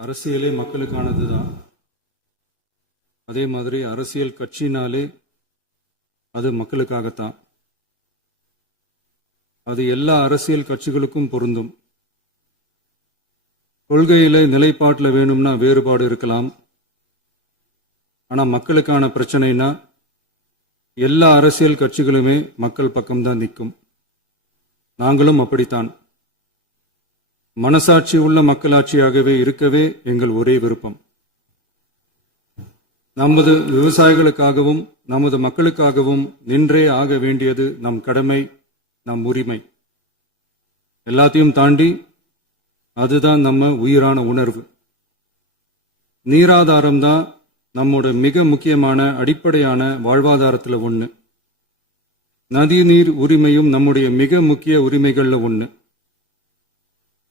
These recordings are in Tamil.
அரசியலே மக்களுக்கானது தான். அதே மாதிரி அரசியல் கட்சினாலே அது மக்களுக்காகத்தான். அது எல்லா அரசியல் கட்சிகளுக்கும் பொருந்தும். கொள்கையில நிலைப்பாட்டில் வேணும்னா வேறுபாடு இருக்கலாம். ஆனால் மக்களுக்கான பிரச்சனைனா எல்லா அரசியல் கட்சிகளுமே மக்கள் பக்கம்தான் நிற்கும். நாங்களும் அப்படித்தான். மனசாட்சி உள்ள மக்களாட்சியாகவே இருக்கவே எங்கள் ஒரே விருப்பம். நமது விவசாயிகளுக்காகவும் நமது மக்களுக்காகவும் நின்றே ஆக வேண்டியது நம் கடமை, நம் உரிமை. எல்லாத்தையும் தாண்டி அதுதான் நம்ம உயிரான உணர்வு. நீராதாரம் தான் நம்மோட மிக முக்கியமான அடிப்படையான வாழ்வாதாரத்தில் ஒன்று. நதிநீர் உரிமையும் நம்முடைய மிக முக்கிய உரிமைகள்ல ஒன்று.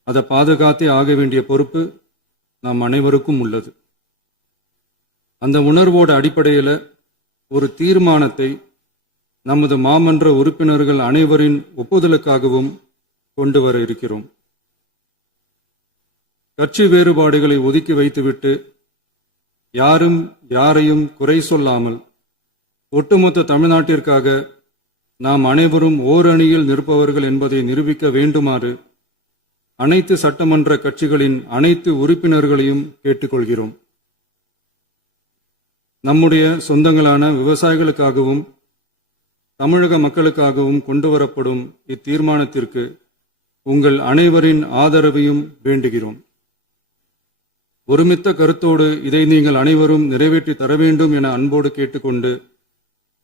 அதை பாதுகாத்தே ஆக வேண்டிய பொறுப்பு நாம் அனைவருக்கும் உள்ளது. அந்த உணர்வோட அடிப்படையில் ஒரு தீர்மானத்தை நமது மாமன்ற உறுப்பினர்கள் அனைவரின் ஒப்புதலுக்காகவும் கொண்டு வர இருக்கிறோம். கட்சி வேறுபாடுகளை ஒதுக்கி வைத்துவிட்டு யாரும் யாரையும் குறை சொல்லாமல் ஒட்டுமொத்த தமிழ்நாட்டிற்காக நாம் அனைவரும் ஓரணியில் நிற்பவர்கள் என்பதை நிரூபிக்க வேண்டுமாறு அனைத்து சட்டமன்ற கட்சிகளின் அனைத்து உறுப்பினர்களையும் கேட்டுக்கொள்கிறோம். நம்முடைய சொந்தங்களான விவசாயிகளுக்காகவும் தமிழக மக்களுக்காகவும் கொண்டுவரப்படும் இத்தீர்மானத்திற்கு உங்கள் அனைவரின் ஆதரவையும் வேண்டுகிறோம். ஒருமித்த கருத்தோடு இதை நீங்கள் அனைவரும் நிறைவேற்றி தர வேண்டும் என அன்போடு கேட்டுக்கொண்டு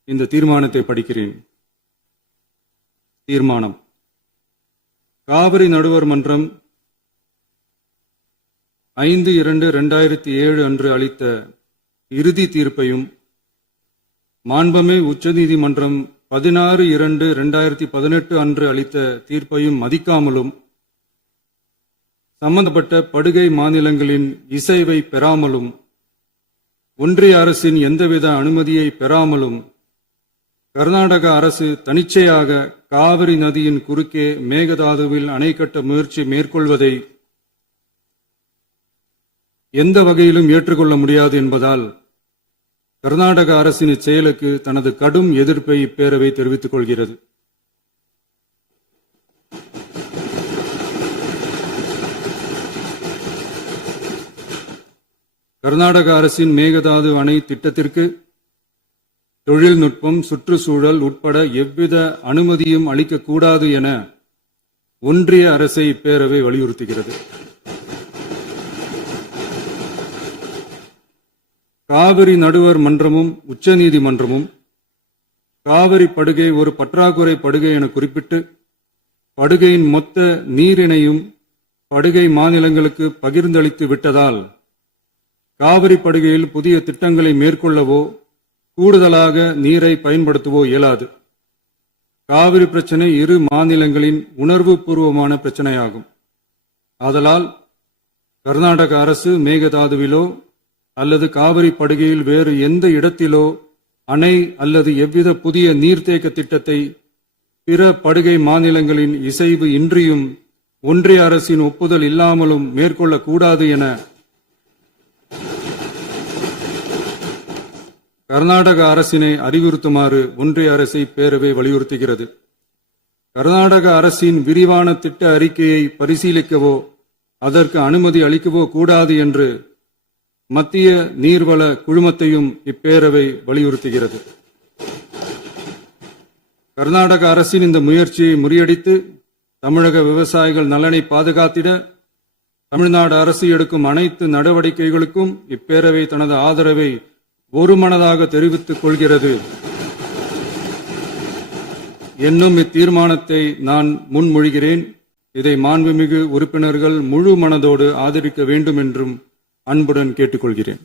இந்த தீர்மானத்தை படிக்கிறேன். தீர்மானம்: காவிரி நடுவர் மன்றம் 5/2/2007 அன்று அளித்த இறுதி தீர்ப்பையும் மாண்புமிகு உச்சநீதிமன்றம் 16/2/2018 அன்று அளித்த தீர்ப்பையும் மதிக்காமலும் சம்பந்தப்பட்ட படுகை மாநிலங்களின் இசைவை பெறாமலும் ஒன்றிய அரசின் எந்தவித அனுமதியை பெறாமலும் கர்நாடக அரசு தனிச்சையாக காவிரி நதியின் குறுக்கே மேகதாதுவில் அணை கட்ட முயற்சி மேற்கொள்வதை எந்த வகையிலும் ஏற்றுக்கொள்ள முடியாது என்பதால் கர்நாடக அரசின் இச்செயலுக்கு தனது கடும் எதிர்ப்பை இப்பேரவை தெரிவித்துக் கொள்கிறது. கர்நாடக அரசின் மேகதாது அணை திட்டத்திற்கு தொழில்நுட்பம், சுற்றுச்சூழல் உட்பட எவ்வித அனுமதியும் அளிக்கக்கூடாது என ஒன்றிய அரசை இப்பேரவை வலியுறுத்துகிறது. காவிரி நடுவர் மன்றமும் உச்சநீதிமன்றமும் காவிரி படுகை ஒரு பற்றாக்குறை படுகை என குறிப்பிட்டு படுகையின் மொத்த நீரினையும் படுகை மாநிலங்களுக்கு பகிர்ந்தளித்து விட்டதால் காவிரி படுகையில் புதிய திட்டங்களை மேற்கொள்ளவோ கூடுதலாக நீரை பயன்படுத்தவோ இயலாது. காவிரி பிரச்சனை இரு மாநிலங்களின் உணர்வு பூர்வமான பிரச்சனையாகும். ஆதலால் கர்நாடக அரசு மேகதாதுவிலோ அல்லது காவிரி படுகையில் வேறு எந்த இடத்திலோ அணை அல்லது எவ்வித புதிய நீர்த்தேக்க திட்டத்தை பிற படுகை மாநிலங்களின் இசைவு இன்றியும் ஒன்றிய அரசின் ஒப்புதல் இல்லாமலும் மேற்கொள்ளக்கூடாது என கர்நாடக அரசினை அறிவுறுத்துமாறு ஒன்றிய அரசை பேரவை வலியுறுத்துகிறது. கர்நாடக அரசின் விரிவான திட்ட அறிக்கையை பரிசீலிக்கவோ அதற்கு அனுமதி அளிக்கவோ கூடாது என்று மத்திய நீர்வள குழுமத்தையும் இப்பேரவை வலியுறுத்துகிறது. கர்நாடக அரசின் இந்த முயற்சியை முறியடித்து தமிழக விவசாயிகள் நலனை பாதுகாத்திட தமிழ்நாடு அரசு எடுக்கும் அனைத்து நடவடிக்கைகளுக்கும் இப்பேரவை தனது ஆதரவை ஒருமனதாக தெரிவித்துக் கொள்கிறது என்னும் இத்தீர்மானத்தை நான் முன்மொழிகிறேன். இதை மாண்புமிகு உறுப்பினர்கள் முழு மனதோடு ஆதரிக்க வேண்டும் என்றும் அன்புடன் கேட்டுக்கொள்கிறேன்.